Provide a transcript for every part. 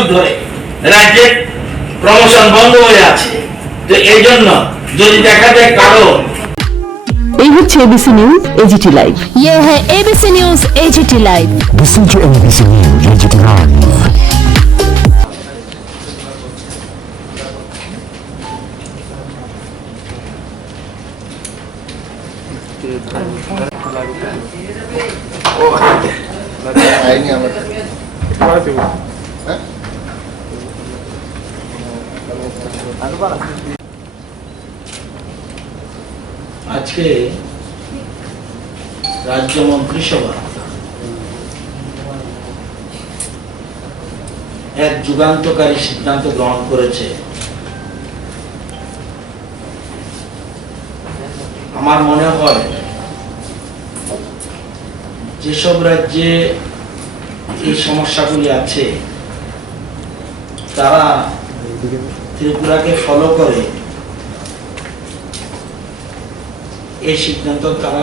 বছর ধরে রাজ্যের প্রমোশন বন্ধ হয়ে আছে। তো এই জন্য যদি দেখা যায় কারো এই হচ্ছে এবিসি নিউজ এজিটি লাইভ। ये है ABC news AGT live. Listen to ABC News AGT Live. আজকে রাজ্য মন্ত্রিসভা এক যুগান্তকারী সিদ্ধান্ত গ্রহণ করেছে। আমার মনে হয় যেসব রাজ্যে এই সমস্যাগুলি আছে তারা ত্রিপুরাকে ফলো করে এই সিদ্ধান্ত তারা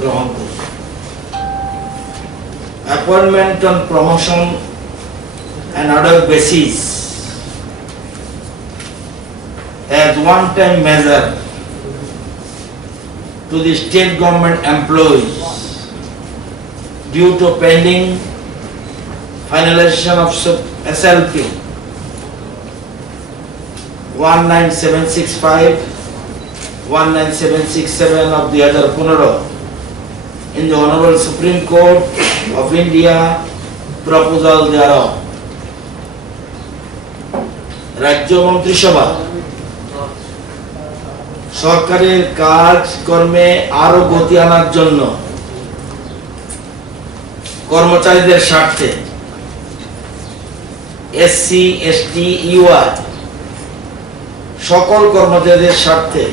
গ্রহণ করবে। Appointment on promotion and other basis as one-time measure to the state government employees due to pending finalization of SLP 19765 19767 of the other Punaro in the Honorable Supreme Court of India proposal thereof. রাজ্য মন্ত্রিসভা সরকারের কাজ কর্মে আরো গতি আনার জন্য কর্মচারীদের স্বার্থে এসসি এসটি ইউআর সকল কর্মচারীদের স্বার্থে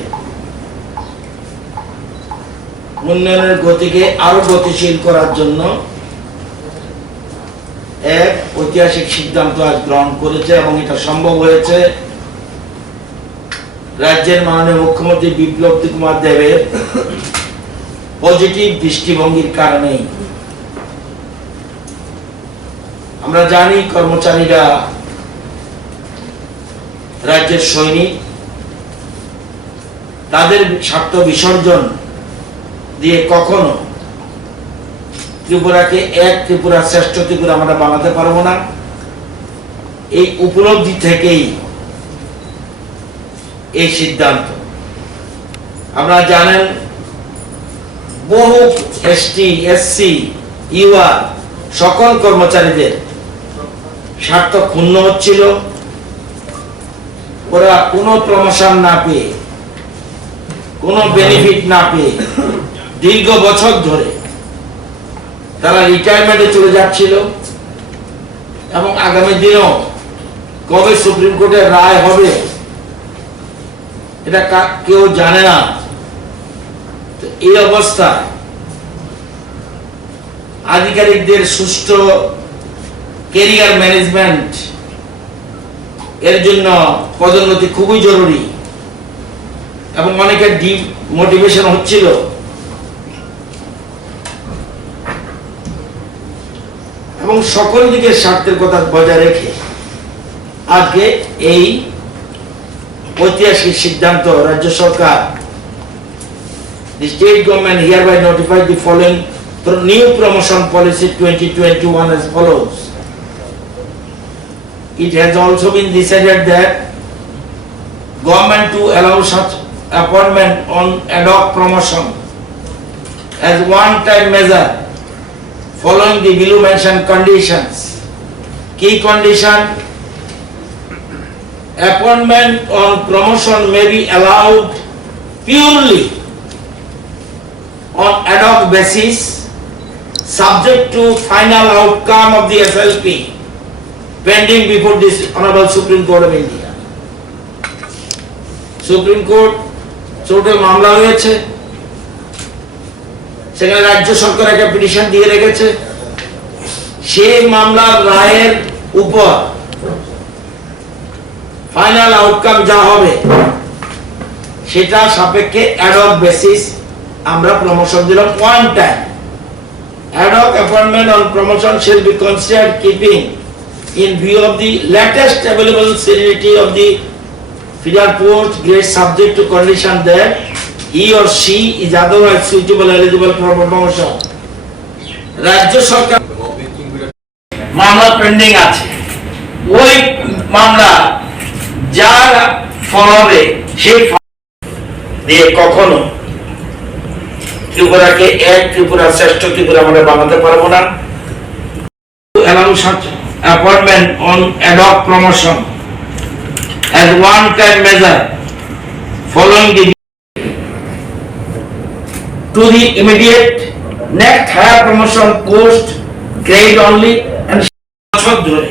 উন্নয়নের গতিকে আরো গতিশীল করার জন্য এক ঐতিহাসিক সিদ্ধান্ত আজ গ্রহণ করেছে এবং এটা সম্ভব হয়েছে রাজ্যের মাননীয় মুখ্যমন্ত্রী বিপ্লব কুমার দেবের পজিটিভ দৃষ্টিভঙ্গির কারণেই। আমরা জানি কর্মচারীরা রাজ্যের সৈনিক, তাদের স্বার্থ বিসর্জন দিয়ে কখনো ত্রিপুরাকে এক ত্রিপুরা শ্রেষ্ঠ ত্রিপুরা আমরা বানাতে পারবো না। এই উপলব্ধি থেকেই এই সিদ্ধান্ত। আপনারা জানেন বহু এসটি এসসি ইউআর সকল কর্মচারীদের স্বার্থ ক্ষুণ্ণ হচ্ছিল। ওরা কোনো প্রমোশন না পেয়ে, কোনো বেনিফিট না পেয়ে দীর্ঘ বছর ধরে তারা রিটায়ারমেন্টে চলে যাচ্ছিল এবং আগামী দিনেও কবে সুপ্রিম কোর্টের রায় হবে এটা কেউ জানে না। তো এই অবস্থায় আধিকারিকদের সুষ্ঠু ক্যারিয়ার ম্যানেজমেন্ট এর জন্য পদোন্নতি খুবই জরুরি এবং অনেকের ডিমোটিভেশন হচ্ছিল। এবং সকল দিকের স্বার্থের কথা বজায় রেখে আজকে এই ঐতিহাসিক সিদ্ধান্ত রাজ্য সরকার, the state government hereby notified the following new promotion policy 2021 as follows. It has also been decided that government to allow such appointment on ad hoc promotion as one-time measure following the below mentioned conditions. Key condition: appointment on promotion may be allowed purely on ad hoc basis subject to final outcome of the SLP pending before this Honorable Supreme Court of India. Supreme Court ছোটে মামলা হয়েছে, সেখানে রাজ্য সরকার একটা petition দিয়ে রেখেছে। সেই মামলার রায়ের উপর ফাইনাল আউটকাম যা হবে সেটা সাপেক্ষে অ্যাড হক বেসিস আমরা প্রমোশন দিলাম one time. Ad hoc appointment on promotion shall be considered keeping in view of the latest available serenity of the filial post grade subject to condition that he or she is otherwise suitable eligible for promotion. রাজ্য সরকার মামলা pending আছে, ওই মামলা যার ফলবে সেই দিয়ে কখনো ত্রিপুরাকে এক ত্রিপুরা শ্রেষ্ঠ ত্রিপুরা আমরা বানাতে পারবো না। allow such appointment on ad hoc promotion as one-time measure following the to the immediate next higher promotion post grade only and বছর ধরে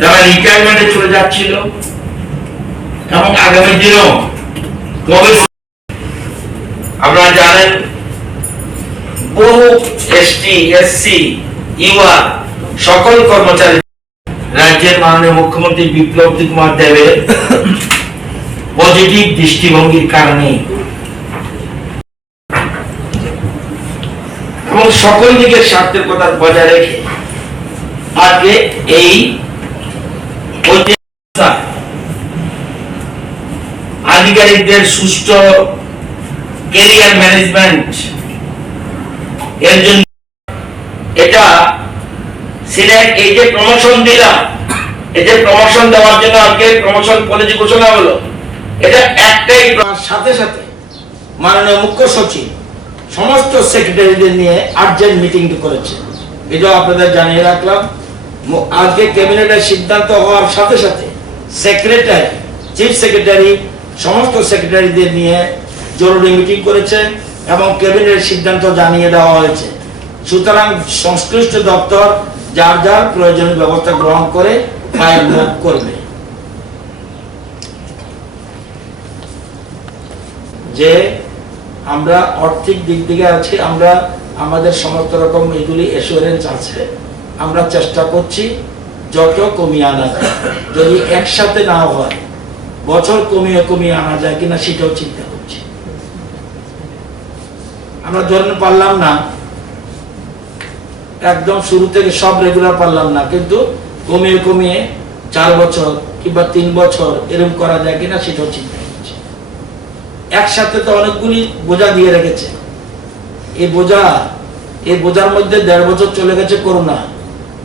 যারা রিটায়ারমেন্টে চলে যাচ্ছিল এবং আগামী দিনেও কবে আপনারা জানেন বহু এসটি এসসি ইউআ সকল কর্মচারী রাজ্যের মাননীয় মুখ্যমন্ত্রী বিপ্লব কুমার দেবের পজিটিভ দৃষ্টিভঙ্গির কারণে এবং সকল দিকের স্বার্থের কথা বজায় রেখে আজকে এই আধিকারিকদের সুষ্ঠু ক্যারিয়ার ম্যানেজমেন্ট এর জন্য এটা সিলেক্ট এই যে প্রমোশন দিলাম, এই যে প্রমোশন দেওয়ার জন্য আজকে প্রমোশন পলিসি ঘোষণা হলো, এটা একটাই সাথে সাথে মাননীয় মুখ্য সচিব সমস্ত সেক্রেটারিদের নিয়ে আর্জেন্ট মিটিং করেছে। এটা আপনাদের জানিয়ে রাখলাম। আজকে ক্যাবিনেটের সিদ্ধান্ত হওয়ার সাথে সাথে সেক্রেটারি, চিফ সেক্রেটারি সমস্ত সেক্রেটারিদের নিয়ে জরুরি মিটিং করেছে এবং ক্যাবিনেটের সিদ্ধান্ত জানিয়ে দেওয়া হয়েছে। সুতরাং সংশ্লিষ্ট দপ্তর যার যার প্রয়োজনীয় ব্যবস্থা গ্রহণ করে ফাইল মুভ করবে। যে আমরা আর্থিক দিক থেকে আছি, আমরা আমাদের সমস্ত রকম এগুলি এসুরেন্স আছে, আমরা চেষ্টা করছি যত কমিয়ে আনা যায়। যদি একসাথে না হয় বছর কমিয়ে কমিয়ে আনা যায় কিনা সেটাও চিন্তা করছি। আমরা ধরতে পারলাম না একদম শুরু থেকে সব রেগুলার পারলাম না, কিন্তু কমিয়ে কমিয়ে 4 বছর কিংবা 3 বছর এরকম করা যায় কিনা সেটাও চিন্তা করছি। একসাথে তো অনেকগুলি বোঝা দিয়ে রেখেছে। এই বোঝার মধ্যে 1.5 বছর চলে গেছে করোনা,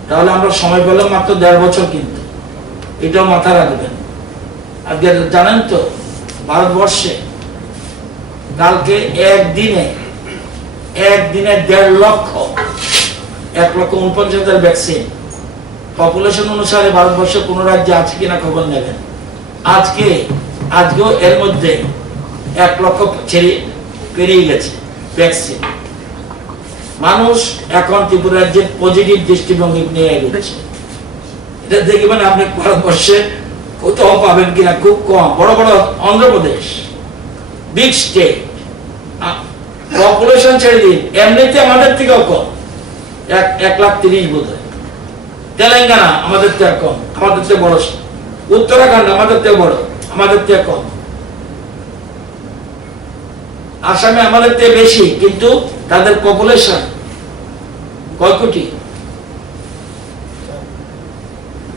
তাহলে আমরা সময় পেলাম মাত্র 1.5 বছর, কিন্তু এটাও মাথায় রাখবেন। আজকে জানেন তো ভারতবর্ষে কালকে একদিনে 1.5 লক্ষ 1,49,000 ভ্যাকসিন পপুলেশন অনুসারে ভারতবর্ষে কোন রাজ্যে আছে কিনা খবর নেবেন। আজকেও এর মধ্যে 1 লক্ষ পেরিয়ে গেছে ভ্যাকসিন। মানুষ এখন ত্রিপুরা রাজ্যের পজিটিভ দৃষ্টিভঙ্গি নিয়ে এগোচ্ছে। এটা দেখবেন আপনি ভারতবর্ষে কোথাও পাবেন কিনা, খুব কম। বড় বড় অন্ধ্রপ্রদেশ বিগ স্টেট পপুলেশন ছেড়ে দিন, এমনিতে আমাদের থেকেও কম, 1,30,000 বোধ হয়। তেলেঙ্গানা আমাদের থেকে কম, আমাদের থেকে বড়। উত্তরাখণ্ড আমাদের থেকে বড়, আমাদের থেকে কম। আসামে আমাদের থেকে বেশি, কিন্তু তাদের পপুলেশন কয় কোটি?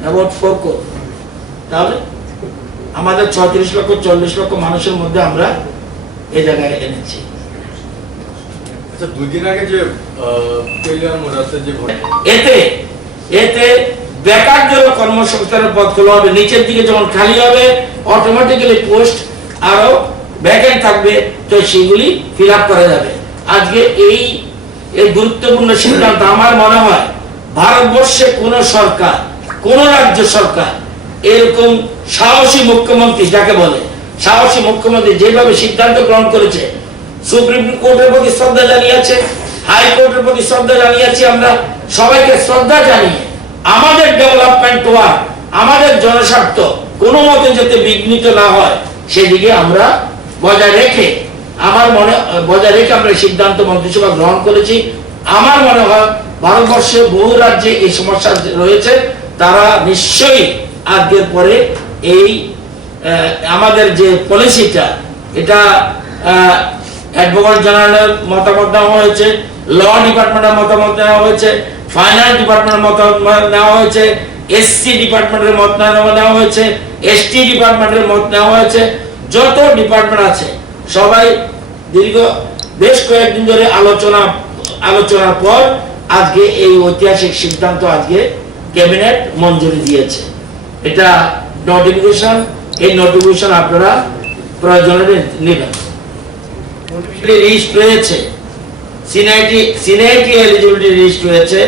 অ্যাবাউট 4 কোটি। তাহলে আমাদের 36 লক্ষ 40 লক্ষ মানুষের মধ্যে আমরা এই জায়গায় এনেছি। আচ্ছা, 2 দিন আগে যে এতে বেকার জন্য কর্মসংস্থানের পদ খোলা হবে। নিচের দিকে যখন খালি হবে অটোমেটিক্যালি পোস্ট আরো ভ্যাকেন্ট থাকবে, তো সেগুলি ফিল আপ করা যাবে। আজকে এই গুরুত্বপূর্ণ সিদ্ধান্ত আমার মনে হয় ভারতবর্ষে কোন সরকার, কোন রাজ্য সরকার এরকম সাহসী মুখ্যমন্ত্রী, যাকে বলে সাহসী মুখ্যমন্ত্রী, যেভাবে সিদ্ধান্ত গ্রহণ করেছে, সুপ্রিম কোর্টের প্রতি শ্রদ্ধা জানিয়েছে, হাইকোর্টের প্রতি শ্রদ্ধা জানিয়েছি। আমরা সবাইকে শ্রদ্ধা জানিয়ে আমাদের ডেভেলপমেন্ট ওয়ার্ক, আমাদের জনস্বার্থ কোনো মতে যাতে বিঘ্নিত না হয় সেদিকে আমরা বজায় রেখে আমরা সিদ্ধান্ত মন্ত্রিসভা গ্রহণ করেছি। আমার মনে হয় ভারতবর্ষে বহু রাজ্যে এই সমস্যা রয়েছে, তারা নিশ্চয়ই আজকের পরে এই আমাদের যে পলিসিটা, এটা অ্যাডভোকেট জেনারেলের মতামত নেওয়া হয়েছে, ল ডিপার্টমেন্টের মতামত নেওয়া হয়েছে, ফাইনান্স ডিপার্টমেন্টের মতামত নেওয়া হয়েছে, এসসি ডিপার্টমেন্টের মত নেওয়া হয়েছে, এসটি ডিপার্টমেন্টের মত নেওয়া হয়েছে। যত ডিপার্টমেন্ট আছে সবাই বেশ কয়েকদিন ধরে আলোচনার পর আজকে এই ঐতিহাসিক সিদ্ধান্ত আজকে ক্যাবিনেট মঞ্জুরি দিয়েছে। এটা নোটিফিকেশন, এই নোটিফিকেশন আপনারা প্রয়োজনে নেবেন। লিস্ট রয়েছে, সিনিয়রিটি এলিজিবিলিটি লিস্ট রয়েছে,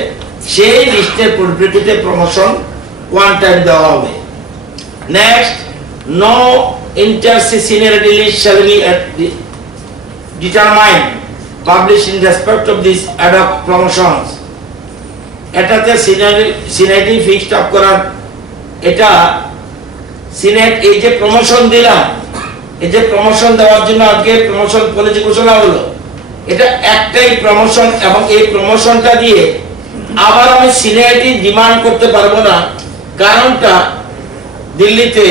সেই লিস্টের পরিপ্রেক্ষিতে প্রমোশন ওয়ান টাইম দেওয়া হবে। Next, no inter-seniority list shall be determined, published in respect of these ad hoc promotions. এটাতে সিনিয়রিটি ফিক্সড আপ করার, এটা সিনিয়র এই যে প্রমোশন দিলাম, এই যে প্রমোশন দেওয়ার জন্য আজকে প্রমোশন পলিসি ঘোষণা হলো, এটা একটাই প্রমোশন এবং এই প্রমোশনটা দিয়ে আবার আমি সিনিয়রিটি ডিমান্ড করতে পারবো না। কারণটা দিল্লিতে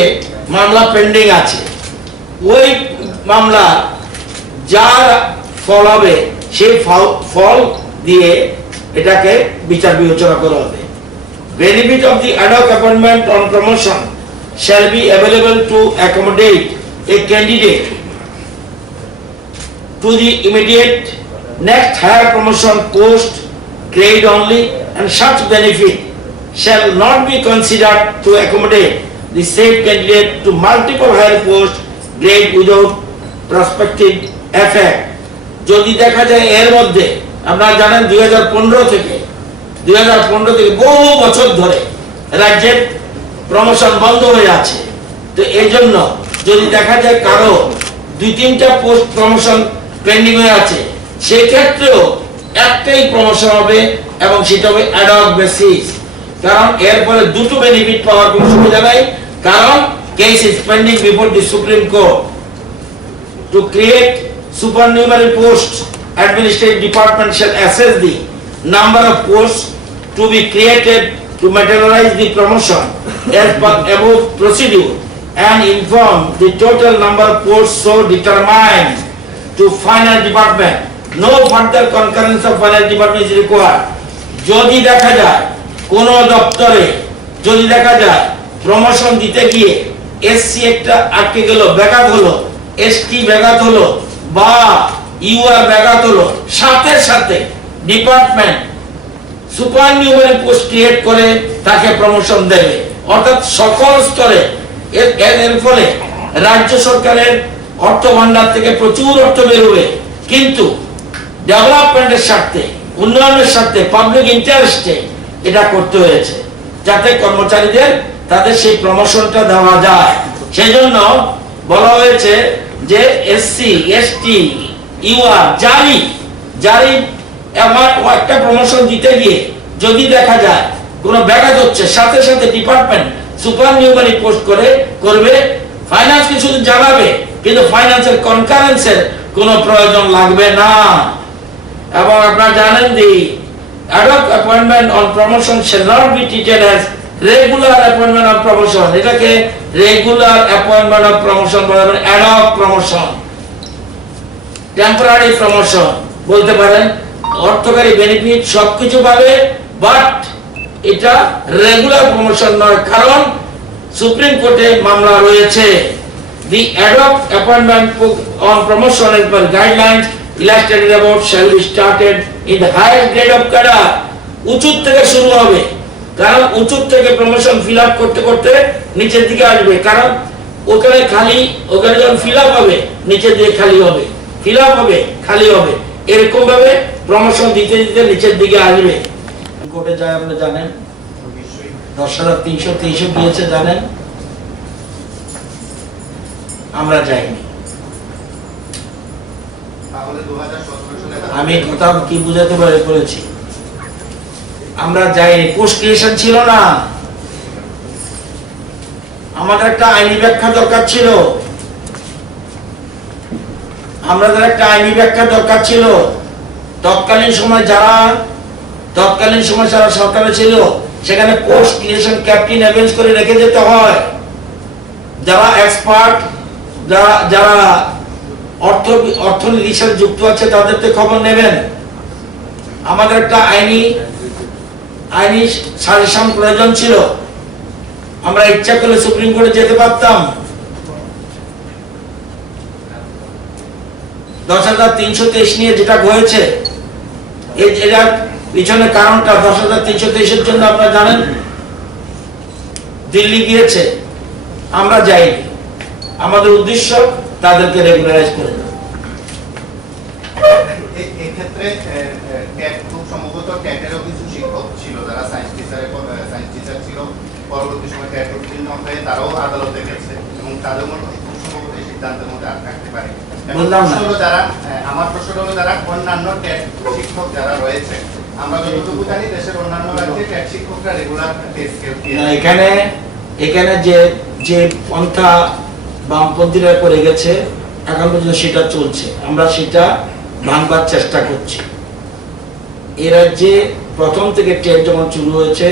মামলা পেন্ডিং আছে, ওই মামলা যার ফল হবে সেই ফল দিয়ে এটাকে বিচার বিবেচনা করা হবে। Benefit of the ad hoc appointment on promotion shall be available to accommodate a candidate to the immediate next higher promotion post grade only, and such benefit shall not be considered to accommodate the same candidate to multiple higher post grade without prospective effect. যদি দেখা যায় এর মধ্যে, আপনারা জানেন 2015 থেকে বহু বছর ধরে রাজ্যের প্রমোশন বন্ধ হয়ে আছে। তো এই জন্য যদি দেখা যায় কারো 2-3টা পোস্ট প্রমোশন পেন্ডিং হয়ে আছে, সেই ক্ষেত্রেও একটাই প্রমোশন হবে এবং সেটা হবে অ্যাড হক বেসিস। কারণ এরপরে দুটো বেনিফিট পাওয়ার কোনো সুবিধা নাই, কারণ case is pending before the supreme court. To create supernumerary posts, administrative department shall assess the number of posts to be created to materialize the promotion as per above procedure and inform the total number of posts so determined to finance department. No further concurrence of finance department is required. যদি দেখা যায় কোন দপ্তরে যদি দেখা যায় promotion দিতে গিয়ে এসসি একটা আটকে গেল, ব্যাঘাত হলো, এসটি ব্যাঘাত হলো বা ইউআর ব্যাঘাত হলো, সাথে সাথে ডিপার্টমেন্ট সুপারনিউমারি পোস্ট ক্রিয়েট করে তাকে প্রমোশন দেবে। অর্থাৎ সকল স্তরে এর ফলে রাজ্য সরকারের অর্থ ভান্ডার থেকে প্রচুর অর্থ বেরোবে, কিন্তু ডেভেলপমেন্টের স্বার্থে, উন্নয়নের স্বার্থে, পাবলিক ইন্টারেস্টে এটা করতে হয়েছে, যাতে কর্মচারীদের তাদের সেই প্রমোশনটা দেওয়া যায়। সেই জন্য বলা হয়েছে যে এসসি, এসটি, ইউআর যারই একটা প্রমোশন দিতে গিয়ে যদি দেখা যায় কোনো ব্যাঘাত হচ্ছে, সাথে সাথে ডিপার্টমেন্ট সুপারনিউমারি পোস্ট করবে, ফাইন্যান্সকে শুধু জানাবে, কিন্তু ফাইন্যান্সের কনকারেন্সের কোনো প্রয়োজন লাগবে না। এবং আপনারা জানেন দি ad hoc appointment on promotion shall not be treated as regular appointment of promotion. এটাকে রেগুলার অ্যাপয়েন্টমেন্ট অফ প্রমোশন বলা হয়, ad hoc promotion, temporary promotion বলতে পারেন। অর্থকারী বেনিফিট সবকিছু পাবে, বাট এটা রেগুলার প্রমোশন নয়, কারণ সুপ্রিম কোর্টে মামলা রয়েছে। The ad hoc appointment on promotion as per guidelines illustrated above shall be started in the highest grade of cadre. উঁচু থেকে শুরু হবে, কারণ উঁচু থেকে প্রমোশন ফিল আপ করতে করতে নিচের দিকে আসবে, কারণ ওখানে যখন ফিল আপ হবে নিচের দিকে খালি হবে, ফিল আপ হবে খালি হবে, এরকম ভাবে প্রমোশন দিতে দিতে নিচের দিকে আসবে। কোর্টে যায় আপনি জানেন 10,323 দিয়েছে, জানেন আমরা যাইনি। আমি কথা কি বুঝাতে পেরেছি, আমরা যাইনি, পোস্ট ক্রিয়েশন ছিল না, আমাদের একটা আইনি ব্যাখ্যা দরকার ছিল, আমাদের একটা আইনি ব্যাখ্যা দরকার ছিল। তৎকালীন সময় যারা সরকারে ছিল, সেখানে পোস্ট ক্রিয়েশন ক্যাপ্টেন অ্যারেঞ্জ করে রেখে যেতে হয়। যারা এক্সপার্ট, যারা অর্থনীতির সাথে যুক্ত আছে, তাদের তো খবর নেবেন। আমাদের একটা আইনি আইনি সাজেশন প্রয়োজন ছিল, আমরা ইচ্ছা করলে সুপ্রিম কোর্টে যেতে পারতাম। 10,323 নিয়ে যেটা হয়েছে, এটার পিছনে কারণটা 10,323-এর জন্য আপনারা জানেন, দিল্লি গিয়েছে, আমরা যাইনি। আমাদের উদ্দেশ্য তাদেরকে রেগুলারাইজ করে দেওয়া। এক্ষেত্রে খুব সম্ভবত ট্যাটেরও কিছু শিক্ষক ছিল যারা সায়েন্স টিচার ছিল, পরবর্তী সময় ট্যাট উত্তীর্ণ হয়ে তারাও আদালতে গেছে এবং তাদের মধ্যে খুব সম্ভবত এই সিদ্ধান্তের মধ্যে থাকতে পারে। আমার প্রশ্ন হলো যারা অন্যান্য ট্যাট শিক্ষক যারা রয়েছে, আমরা যতটুকু জানি দেশের অন্যান্য রাজ্যে ট্যাট শিক্ষকরা রেগুলার পে স্কেল দিয়ে এখানে যে পন্থা বামপন্থীরা করে গেছে এখন পর্যন্ত সেটা চলছে, আমরা সেটা ভাঙবার চেষ্টা করছি। এ রাজ্যে প্রথম থেকে ট্রেড যখন শুরু হয়েছে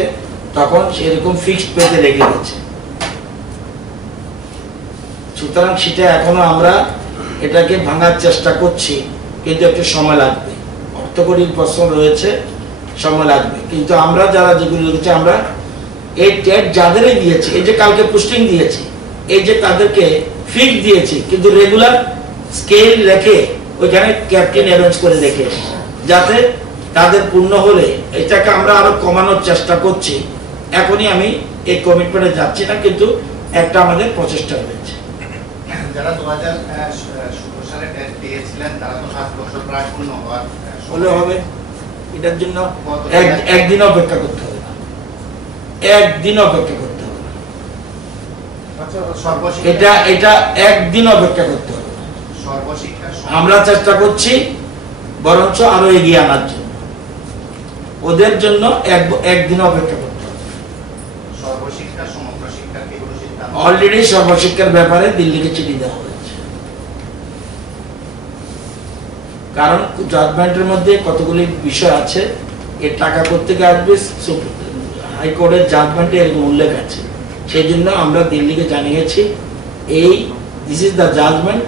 তখন সেরকম ফিক্সড পেতে রেখে গেছে, সুতরাং সেটা এখনো আমরা এটাকে ভাঙার চেষ্টা করছি, কিন্তু একটু সময় লাগবে। অর্থকরীর প্রশ্ন রয়েছে, সময় লাগবে। কিন্তু আমরা যারা যেগুলো লিখেছি, আমরা এই ট্রেড যাদেরই দিয়েছি, এই যে কালকে পোস্টিং দিয়েছি, এই যে তাদেরকে ফিক্স দিয়েছি, কিন্তু রেগুলার স্কেল রেখে ওইখানে ক্যাপ্টেন অ্যারেঞ্জ করে রেখে, যাতে তাদের পূর্ণ হলে এটাকে আমরা আরো কমানোর চেষ্টা করছি। এখনই আমি এই কমিটমেন্টে যাচ্ছি না, কিন্তু একটা আমাদের প্রচেষ্টা রয়েছে। যারা 2016 সালে টেস্ট দিয়েছিলেন তারা তো 7 বছর প্রায় পূর্ণ হওয়ার হলে হবে। এটার জন্য একদিন অপেক্ষা করতে হবে না, একদিন অপেক্ষা করতে হবে না, এটা একদিন অপেক্ষা করতে হবে। আমরা চেষ্টা করছি বরঞ্চ আরো এগিয়ে আনার জন্য, ওদের জন্য একদিন অপেক্ষা করতে হবে। অলরেডি সর্বশিক্ষার ব্যাপারে দিল্লিকে চিঠি দেওয়া হয়েছে, কারণ জাজমেন্টের মধ্যে কতগুলি বিষয় আছে, এর টাকা কোত্থেকে আসবে হাইকোর্টের জাজমেন্টে এর উল্লেখ আছে। সেই জন্য আমরা দিল্লিকে জানিয়েছি দিস ইজ দ্য জাজমেন্ট,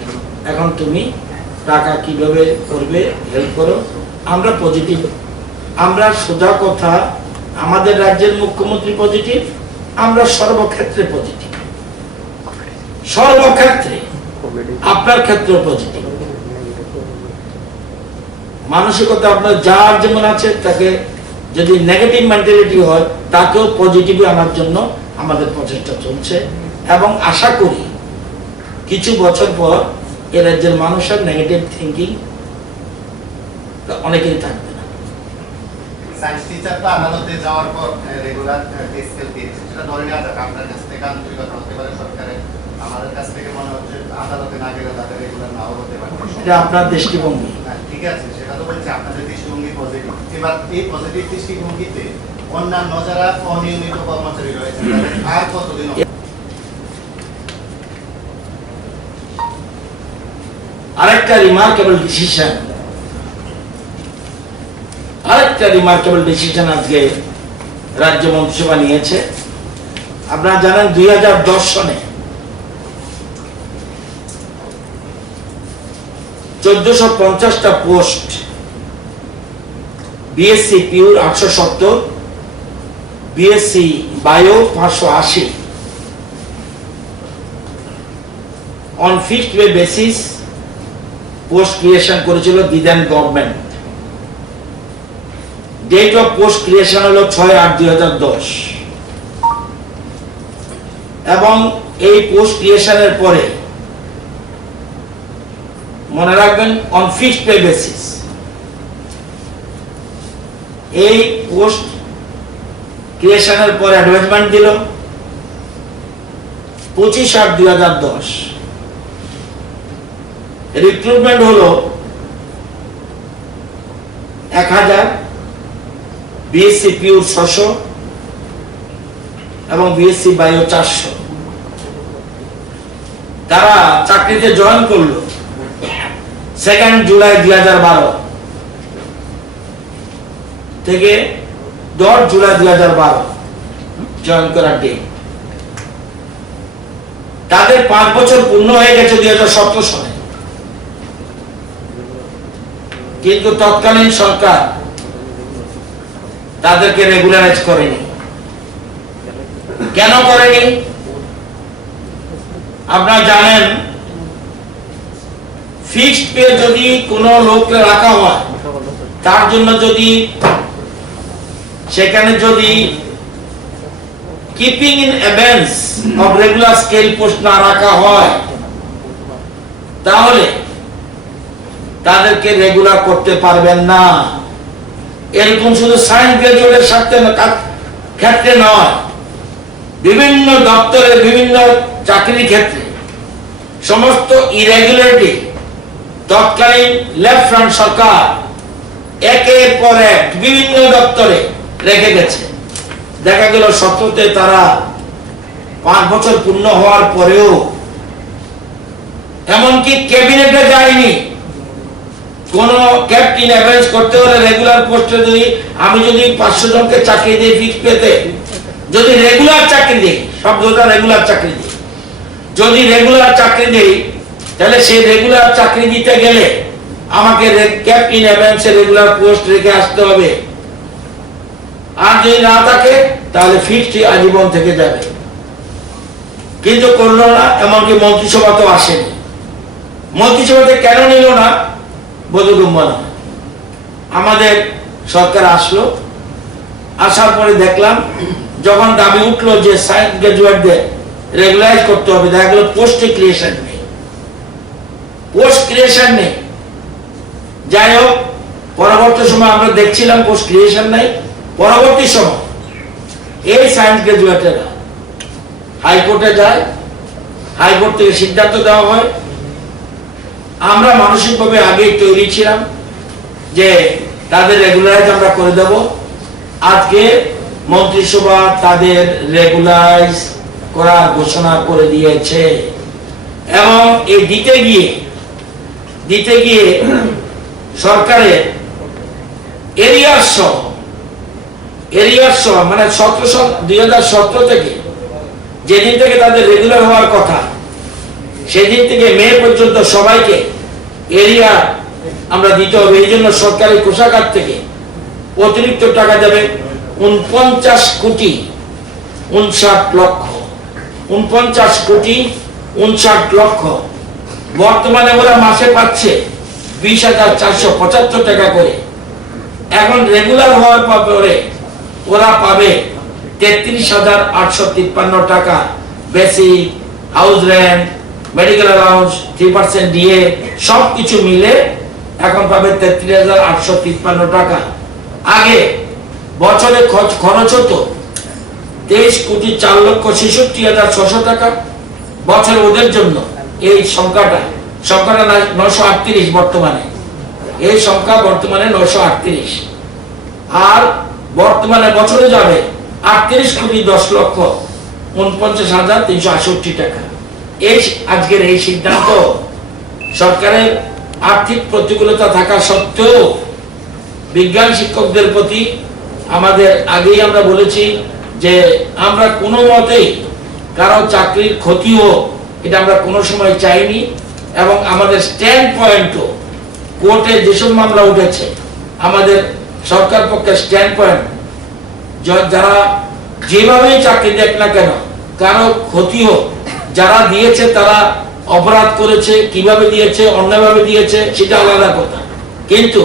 এখন তুমি টাকা কিভাবে করবে হেল্প করো। আমরা পজিটিভ, আমরা সোজা কথা, আমাদের রাজ্যের মুখ্যমন্ত্রী পজিটিভ, আমরা সর্বক্ষেত্রে পজিটিভ, সর্বক্ষেত্রে। আপনার ক্ষেত্রে পজিটিভ মানসিকতা আপনার যার যেমন আছে, তাকে যদি নেগেটিভ মেন্টালিটি হয় তাকেও পজিটিভে আনার জন্য আমাদের প্রচেষ্টা চলছে, এবং আশা করি কিছু বছর পর এ রাজ্যের মানুষের নেগেটিভ থিঙ্কিং অনেকেরই থাকবে না। সায়েন্স টিচার তো আদালতে যাওয়ার পর রেগুলার পে স্কেল দিয়েছে, সেটা ধরে নেওয়া যাক আপনার কাছ থেকে আন্তরিকতা হতে পারে সরকারের, আমাদের কাছ থেকে মনে হচ্ছে আদালতে না গেলে তাদের রেগুলার নাও হতে পারে। এটা আপনার দৃষ্টিভঙ্গি, ঠিক আছে, সেটা তো বলছি আপনাদের দৃষ্টিভঙ্গি পজিটিভ। এবার এই পজিটিভ দৃষ্টিভঙ্গিতে অন্যান্য যারা অনিয়মিত কর্মচারী রয়েছে আর কতদিন? আরেকটা রিমার্কেবল ডিসিশন আজকে রাজ্য মন্ত্রিসভা নিয়েছে। আপনারা জানেন 2010 সনে 1450টা post, BSc pure 870, BSc bio 580, on fixed pay basis post creation করেছিল Bidhan government. Date of post creation হলো 6/8/2010, এবং এই পোস্ট ক্রিয়েশনের পরে মনে রাখবেন অন ফিক্সড পে বেসিস, এই পোস্ট ক্রিয়েশনের পরে অ্যাডভার্টাইজমেন্ট দিল 25/8/2010। রিক্রুটমেন্ট হলো 1000, বিএসসি পিউর 600 এবং বিএসসি বায়ো 400। তারা চাকরিতে জয়েন করলো 2 জুলাই 2012 থেকে 10 জুলাই 2012 জয়েন করার ডেট। তাদের 5 বছর পূর্ণ হয়ে গেছে 2017 সালে, কিন্তু তৎকালীন সরকার তাদেরকে রেগুলারাইজ করেনি। কেন করেনি? আপনারা জানেন, ফিক্সড পে যদি কোনো লোককে রাখা হয়, তার জন্য যদি সেখানে যদি keeping in abeyance of regular scale post না রাখা হয়, তাহলে তাদেরকে রেগুলার করতে পারবেন না। এরকম শুধু সায়েন্স গ্রাজুয়েটের ক্ষেত্রে নয়, বিভিন্ন দপ্তরে বিভিন্ন চাকরির ক্ষেত্রে সমস্ত ইরেগুলারিটি তৎকালীন লেফট ফ্রন্ট সরকার একের পর এক বিভিন্ন দপ্তরে রেখে গেছে। দেখা গেল 17তে তারা 5 বছর পূর্ণ হওয়ার পরেও এমনকি ক্যাবিনেটে যায়নি। কোন ক্যাপ্টেন অ্যারেঞ্জ করতে হলে রেগুলার পোস্টে আমি যদি 500 জনকে চাকরি দিই ফিক্স পেতে, যদি রেগুলার চাকরি দিই, শব্দটা রেগুলার চাকরি দিই, যদি রেগুলার চাকরি দিই, তাহলে সেই রেগুলার চাকরি দিতে গেলে আমাকে ক্যাপ্টেন অ্যারেঞ্জে রেগুলার পোস্ট রেখে আসতে হবে। আর যদি না থাকে তাহলে ফিক্সড আজীবন থেকে যাবে। কিন্তু করলো না, এমনকি মন্ত্রিসভা তো আসেনি। মন্ত্রিসভাতে কেন নিল না বোধগম্য না। আমাদের সরকার আসলো, আসার পরে দেখলাম যখন দাবি উঠলো যে সায়েন্স গ্রাজুয়েটদের রেগুলারাইজ করতে হবে, দেখা গেল পোস্ট ক্রিয়েশন নেই, পোস্ট ক্রিয়েশন নেই। যাই হোক, পরবর্তী সময় আমরা দেখছিলাম পোস্ট ক্রিয়েশন নেই। পরবর্তী সময় এই সায়েন্স গ্রাজুয়েটেরা হাইকোর্টে যায়, হাইকোর্ট থেকে সিদ্ধান্ত দেওয়া হয়। আমরা মানসিকভাবে আগে তৈরি ছিলাম যে তাদের রেগুলারাইজ আমরা করে দেব। আজকে মন্ত্রিসভা তাদের রেগুলারাইজ করার ঘোষণা করে দিয়েছে এবং এই দিতে গিয়ে সরকারের এরিয়ার সহ মানে 2017 থেকে যেদিন থেকে তাদের রেগুলার হওয়ার কথা, সেদিন থেকে মে পর্যন্ত সবাইকে এরিয়া আমরা দিতে হবে। এই জন্য সরকারি কোষাগার থেকে অতিরিক্ত টাকা যাবে 49 কোটি 59 লক্ষ, 49 কোটি 59 লক্ষ। বর্তমানে ওরা মাসে পাচ্ছে 20,475 টাকা করে। এখন রেগুলার হওয়ার পরে ওরা পাবে 33,853 টাকা basic, house rent, medical allowance, 3% DA সবকিছু মিলে এখন পাবে 33,853 টাকা। আগে বছরে খরচ হতো 23,04,66,600 টাকা বছরে ওদের জন্য। এই সংখ্যাটা 938 বর্তমানে, এই সংখ্যা বর্তমানে 938। আর বর্তমানে বছরে যাবে 38,10,49,368 টাকা। এই আজকের এই সিদ্ধান্ত সরকারের আর্থিক প্রতিকূলতা থাকা সত্ত্বেও বিজ্ঞান শিক্ষকদের প্রতি আমাদের আগেই আমরা বলেছি যে আমরা কোনো মতেই কারো চাকরির ক্ষতি হোক এটা আমরা কোনো সময় চাইনি। এবং আমাদের স্ট্যান্ড পয়েন্টও কোর্টে যেসব মামলা উঠেছে, আমাদের সরকার পক্ষের স্ট্যান্ড পয়েন্ট, যারা যেভাবেই চাকরি দেখ না কেন কারো ক্ষতি হোক, যারা দিয়েছে তারা অপরাধ করেছে, কিভাবে দিয়েছে, অন্যভাবে দিয়েছে সেটা আলাদা কথা। কিন্তু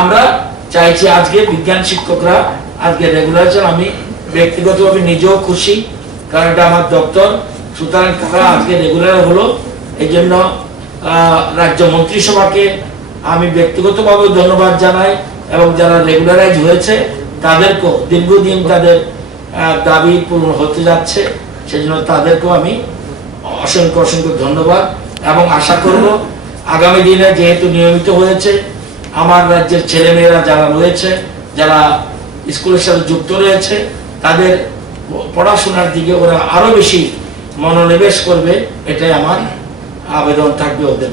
আমরা চাইছি আজকে বিজ্ঞান শিক্ষকরা আজকে রেগুলারাইজেশন। আমি ব্যক্তিগতভাবে নিজেও খুশি, কারণ এটা আমার দপ্তর। সুতরাং তারা আজকে রেগুলার হলো, এই জন্য রাজ্য মন্ত্রিসভাকে আমি ব্যক্তিগতভাবে ধন্যবাদ জানাই এবং যারা রেগুলারাইজ হয়েছে তাদেরকেও দীর্ঘদিন তাদের দাবি পূরণ হতে যাচ্ছে, সেজন্য তাদেরকেও আমি অসংখ্য ধন্যবাদ। এবং আশা করব আগামী দিনে যেহেতু নিয়মিত হয়েছে, আমার রাজ্যের ছেলেমেয়েরা যারা রয়েছে, যারা স্কুলের সাথে যুক্ত রয়েছে, তাদের পড়াশোনার দিকে ওরা আরো বেশি মনোনিবেশ করবে, এটাই আমার আবেদন থাকবে ওদের।